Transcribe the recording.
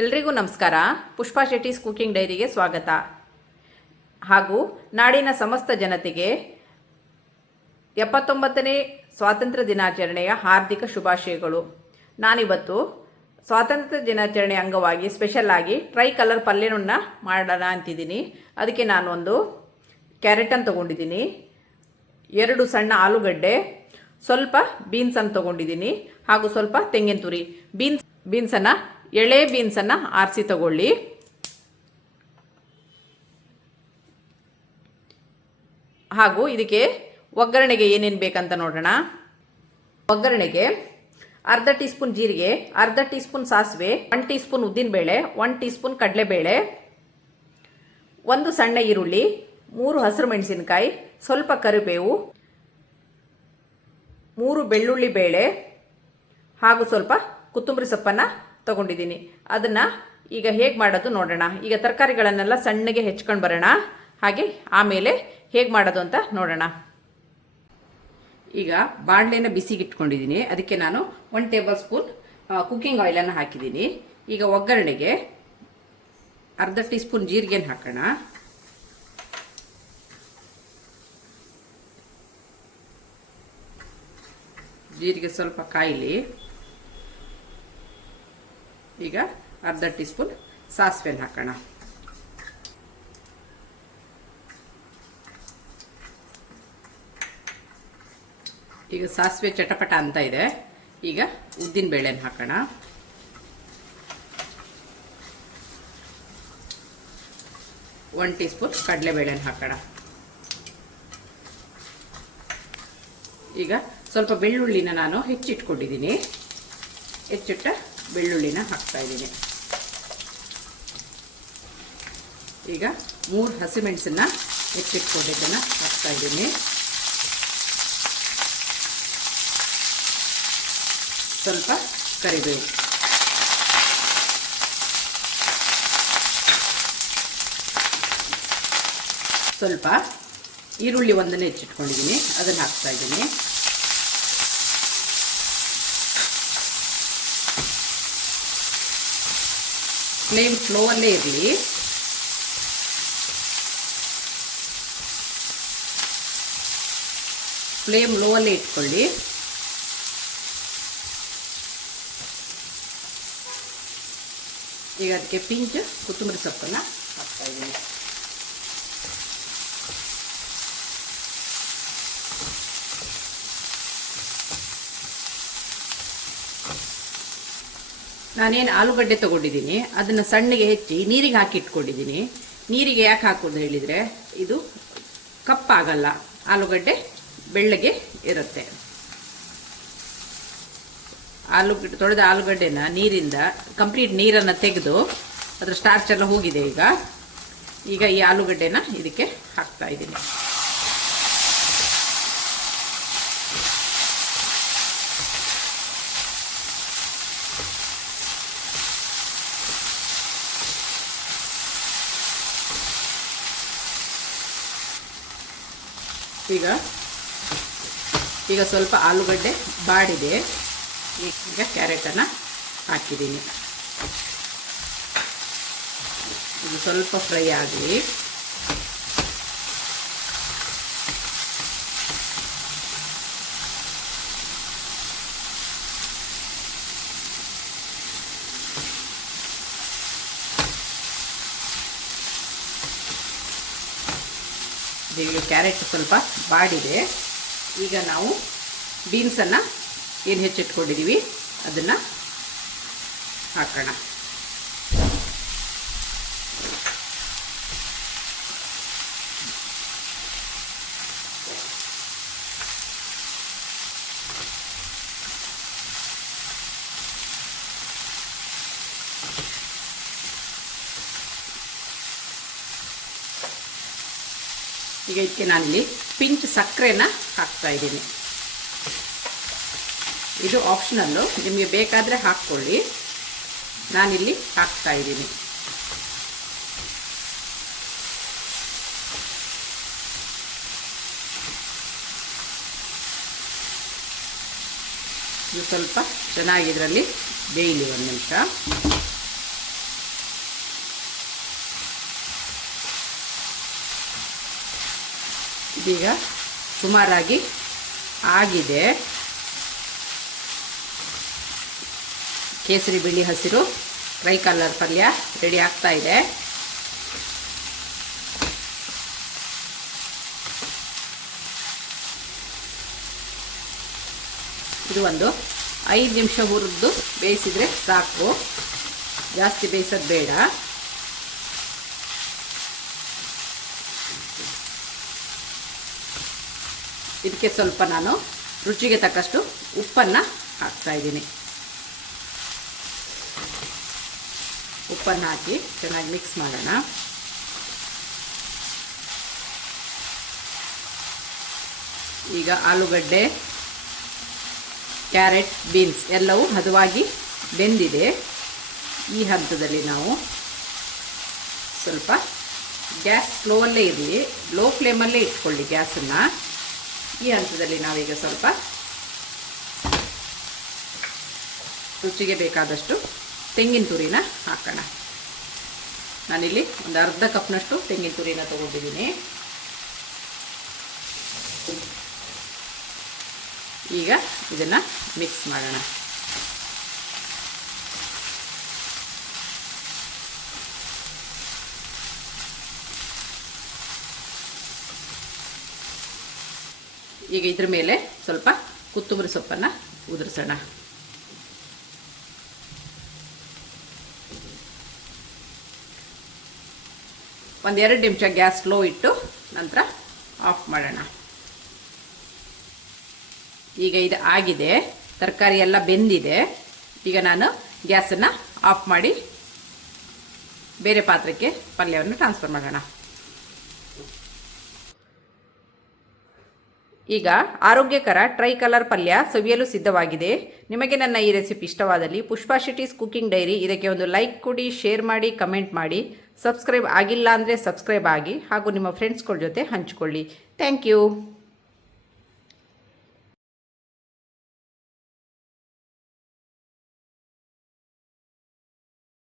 ಎಲ್ರಿಗೂ ನಮಸ್ಕಾರ. ಪುಷ್ಪಾ ಶೆಟ್ಟೀಸ್ ಕುಕಿಂಗ್ ಡೈರಿಗೆ ಸ್ವಾಗತ. ಹಾಗೂ ನಾಡಿನ ಸಮಸ್ತ ಜನತೆಗೆ 79ನೇ ಸ್ವಾತಂತ್ರ್ಯ ದಿನಾಚರಣೆಯ ಹಾರ್ದಿಕ ಶುಭಾಶಯಗಳು. ನಾನಿವತ್ತು ಸ್ವಾತಂತ್ರ್ಯ ದಿನಾಚರಣೆ ಅಂಗವಾಗಿ ಸ್ಪೆಷಲ್ ಆಗಿ ಟ್ರೈ ಕಲರ್ ಪಲ್ಯವನ್ನು ಮಾಡೋಣ ಅಂತಿದ್ದೀನಿ. ಅದಕ್ಕೆ ನಾನು ಒಂದು ಕ್ಯಾರೆಟನ್ನು ತೊಗೊಂಡಿದ್ದೀನಿ, 2 ಸಣ್ಣ ಆಲೂಗಡ್ಡೆ, ಸ್ವಲ್ಪ ಬೀನ್ಸನ್ನು ತೊಗೊಂಡಿದ್ದೀನಿ, ಹಾಗೂ ಸ್ವಲ್ಪ ತೆಂಗಿನ ತುರಿ. ಬೀನ್ಸನ್ನು ಎಳೆ ಬೀನ್ಸನ್ನು ಆರಿಸಿ ತಗೊಳ್ಳಿ. ಹಾಗೂ ಇದಕ್ಕೆ ಒಗ್ಗರಣೆಗೆ ಏನೇನು ಬೇಕಂತ ನೋಡೋಣ. ಒಗ್ಗರಣೆಗೆ ಅರ್ಧ ಟೀ ಸ್ಪೂನ್ ಜೀರಿಗೆ, ಅರ್ಧ ಟೀ ಸ್ಪೂನ್ ಸಾಸಿವೆ, 1 ಟೀ ಸ್ಪೂನ್ ಉದ್ದಿನಬೇಳೆ, 1 ಟೀ ಸ್ಪೂನ್ ಕಡಲೆಬೇಳೆ, 1 ಸಣ್ಣ ಈರುಳ್ಳಿ, 3 ಹಸಿರು ಮೆಣಸಿನಕಾಯಿ, ಸ್ವಲ್ಪ ಕರಿಬೇವು, 3 ಬೆಳ್ಳುಳ್ಳಿ ಬೇಳೆ, ಹಾಗೂ ಸ್ವಲ್ಪ ಕೊತ್ತಂಬರಿ ಸೊಪ್ಪನ್ನು ತಗೊಂಡಿದ್ದೀನಿ. ಅದನ್ನು ಈಗ ಹೇಗೆ ಮಾಡೋದು ನೋಡೋಣ. ಈಗ ತರಕಾರಿಗಳನ್ನೆಲ್ಲ ಸಣ್ಣಗೆ ಹೆಚ್ಕೊಂಡು ಬರೋಣ, ಹಾಗೆ ಆಮೇಲೆ ಹೇಗೆ ಮಾಡೋದು ಅಂತ ನೋಡೋಣ. ಈಗ ಬಾಣಲೆನ ಬಿಸಿಗೆ ಇಟ್ಕೊಂಡಿದ್ದೀನಿ. ಅದಕ್ಕೆ ನಾನು 1 ಟೇಬಲ್ ಸ್ಪೂನ್ ಕುಕ್ಕಿಂಗ್ ಆಯಿಲನ್ನು ಹಾಕಿದ್ದೀನಿ. ಈಗ ಒಗ್ಗರಣೆಗೆ ಅರ್ಧ ಟೀ ಸ್ಪೂನ್ ಜೀರಿಗೆನ ಹಾಕೋಣ. ಜೀರಿಗೆ ಸ್ವಲ್ಪ ಕಾಯಿಲಿ. ಈಗ ಅರ್ಧ ಟೀ ಸ್ಪೂನ್ ಸಾಸಿವೆನ ಹಾಕೋಣ. ಈಗ ಸಾಸಿವೆ ಚಟಪಟ ಅಂತ ಇದೆ. ಈಗ ಉದ್ದಿನ ಬೇಳೆನ ಹಾಕೋಣ. ಒನ್ ಟೀ ಸ್ಪೂನ್ ಕಡಲೆಬೇಳೆನ ಹಾಕೋಣ. ಈಗ ಸ್ವಲ್ಪ ಬೆಳ್ಳುಳ್ಳಿನ ನಾನು ಹೆಚ್ಚಿಟ್ಕೊಂಡಿದ್ದೀನಿ. ಹೆಚ್ಚಿಟ್ಟ ಬೆಳ್ಳುಳ್ಳಿನ ಹಾಕ್ತಾ ಇದ್ದೀನಿ. ಈಗ 3 ಹಸಿಮೆಣಸನ್ನ ಹೆಚ್ಚಿಟ್ಕೊಂಡಿದ್ದನ್ನು ಹಾಕ್ತಾ ಇದ್ದೀನಿ. ಸ್ವಲ್ಪ ಕರಿಬೇವು, ಸ್ವಲ್ಪ ಈರುಳ್ಳಿ ಒಂದನ್ನು ಹೆಚ್ಚಿಟ್ಕೊಂಡಿದ್ದೀನಿ, ಅದನ್ನು ಹಾಕ್ತಾ ಇದ್ದೀನಿ. ಫ್ಲೇಮ್ ಸ್ಲೋವಲ್ಲೇ ಇರಲಿ. ಫ್ಲೇಮ್ ಲೋವಲ್ಲೇ ಇಟ್ಕೊಳ್ಳಿ. ಈಗ ಅದಕ್ಕೆ ಪಿಂಚ್ ಕೊತ್ತಂಬರಿ ಸೊಪ್ಪನ್ನು ಹಾಕ್ತಾ ಇದ್ದೀನಿ. ನಾನೇನು ಆಲೂಗಡ್ಡೆ ತೊಗೊಂಡಿದ್ದೀನಿ ಅದನ್ನು ಸಣ್ಣಗೆ ಹೆಚ್ಚಿ ನೀರಿಗೆ ಹಾಕಿ ಇಟ್ಕೊಂಡಿದ್ದೀನಿ. ನೀರಿಗೆ ಯಾಕೆ ಹಾಕೋದು ಹೇಳಿದರೆ ಇದು ಕಪ್ಪಾಗಲ್ಲ, ಆಲೂಗಡ್ಡೆ ಬೆಳ್ಳಗೆ ಇರುತ್ತೆ. ತೊಳೆದ ಆಲೂಗಡ್ಡೆನ ನೀರಿಂದ ಕಂಪ್ಲೀಟ್ ನೀರನ್ನು ತೆಗೆದು ಅದರ ಸ್ಟಾರ್ಚ್ ಎಲ್ಲ ಹೋಗಿದೆ. ಈಗ ಈ ಆಲೂಗಡ್ಡೆನ ಇದಕ್ಕೆ ಹಾಕ್ತಾ ಇದ್ದೀನಿ. ಈಗ ಸ್ವಲ್ಪ ಆಲೂಗಡ್ಡೆ ಬಾಡಿದೆ. ಈಗ ಕ್ಯಾರೆಟನ್ನು ಹಾಕಿದ್ದೀನಿ. ಇದು ಸ್ವಲ್ಪ ಫ್ರೈ ಆಗಲಿ. ಈಗ ಕ್ಯಾರೆಟ್ ಸ್ವಲ್ಪ ಬಾಡಿದೆ. ಈಗ ನಾವು ಬೀನ್ಸನ್ನು ಏನು ಹೆಚ್ಚಿಟ್ಕೊಂಡಿದ್ದೀವಿ ಅದನ್ನು ಹಾಕೋಣ. ಈಗ ಇದಕ್ಕೆ ನಾನಿಲ್ಲಿ ಪಿಂಚ್ ಸಕ್ಕರೆನ ಹಾಕ್ತಾ ಇದ್ದೀನಿ. ಇದು ಆಪ್ಷನಲ್ಲು, ನಿಮಗೆ ಬೇಕಾದರೆ ಹಾಕ್ಕೊಳ್ಳಿ. ನಾನಿಲ್ಲಿ ಹಾಕ್ತಾ ಇದ್ದೀನಿ. ಇದು ಸ್ವಲ್ಪ ಚೆನ್ನಾಗಿ ಇದರಲ್ಲಿ ಬೇಯಲಿ ಒಂದು ನಿಮಿಷ. ಇದೀಗ ಸುಮಾರಾಗಿ ಆಗಿದೆ. ಕೇಸರಿ ಬಿಳಿ ಹಸಿರು ಟ್ರೈ ಕಲರ್ ಪಲ್ಯ ರೆಡಿ ಆಗ್ತಾ ಇದೆ. ಇದು ಒಂದು 5 ನಿಮಿಷ ಹುರಿದು ಬೇಯಿಸಿದರೆ ಸಾಕು, ಜಾಸ್ತಿ ಬೇಯಿಸೋದು ಬೇಡ. ಇದಕ್ಕೆ ಸ್ವಲ್ಪ ನಾನು ರುಚಿಗೆ ತಕ್ಕಷ್ಟು ಉಪ್ಪನ್ನು ಹಾಕ್ತಾ ಇದ್ದೀನಿ. ಉಪ್ಪನ್ನು ಹಾಕಿ ಚೆನ್ನಾಗಿ ಮಿಕ್ಸ್ ಮಾಡೋಣ. ಈಗ ಆಲೂಗಡ್ಡೆ, ಕ್ಯಾರೆಟ್, ಬೀನ್ಸ್ ಎಲ್ಲವೂ ಹದವಾಗಿ ಬೆಂದಿದೆ. ಈ ಹಂತದಲ್ಲಿ ನಾವು ಸ್ವಲ್ಪ ಗ್ಯಾಸ್ ಸ್ಲೋವಲ್ಲೇ ಇರಲಿ, ಲೋ ಫ್ಲೇಮಲ್ಲೇ ಇಟ್ಕೊಳ್ಳಿ ಗ್ಯಾಸನ್ನು. ಈ ಹಂತದಲ್ಲಿ ನಾವೀಗ ಸ್ವಲ್ಪ ರುಚಿಗೆ ಬೇಕಾದಷ್ಟು ತೆಂಗಿನ ತುರಿನ ಹಾಕೋಣ. ನಾನಿಲ್ಲಿ ಒಂದು ಅರ್ಧ ಕಪ್ನಷ್ಟು ತೆಂಗಿನ ತುರಿನ ತೊಗೊಂಡಿದ್ದೀನಿ. ಈಗ ಇದನ್ನು ಮಿಕ್ಸ್ ಮಾಡೋಣ. ಈಗ ಇದ್ರ ಮೇಲೆ ಸ್ವಲ್ಪ ಕೊತ್ತಂಬರಿ ಸೊಪ್ಪನ್ನು ಉದುರಿಸೋಣ. ಒಂದು 2 ನಿಮಿಷ ಗ್ಯಾಸ್ ಸ್ಲೋ ಇಟ್ಟು ನಂತರ ಆಫ್ ಮಾಡೋಣ. ಈಗ ಇದು ಆಗಿದೆ, ತರಕಾರಿ ಎಲ್ಲ ಬೆಂದಿದೆ. ಈಗ ನಾನು ಗ್ಯಾಸನ್ನು ಆಫ್ ಮಾಡಿ ಬೇರೆ ಪಾತ್ರಕ್ಕೆ ಪಲ್ಯವನ್ನು ಟ್ರಾನ್ಸ್ಫರ್ ಮಾಡೋಣ. ಈಗ ಆರೋಗ್ಯಕರ ಟ್ರೈ ಕಲರ್ ಪಲ್ಯ ಸವಿಯಲು ಸಿದ್ಧವಾಗಿದೆ. ನಿಮಗೆ ನನ್ನ ಈ ರೆಸಿಪಿ ಇಷ್ಟವಾದಲ್ಲಿ ಪುಷ್ಪಾ ಶೆಟ್ಟೀಸ್ ಕುಕಿಂಗ್ ಡೈರಿ ಇದಕ್ಕೆ ಒಂದು ಲೈಕ್ ಕೊಡಿ, ಶೇರ್ ಮಾಡಿ, ಕಮೆಂಟ್ ಮಾಡಿ. ಸಬ್ಸ್ಕ್ರೈಬ್ ಆಗಿಲ್ಲ ಅಂದರೆ ಸಬ್ಸ್ಕ್ರೈಬ್ ಆಗಿ ಹಾಗೂ ನಿಮ್ಮ ಫ್ರೆಂಡ್ಸ್ಗಳ ಜೊತೆ ಹಂಚಿಕೊಳ್ಳಿ. Thank you.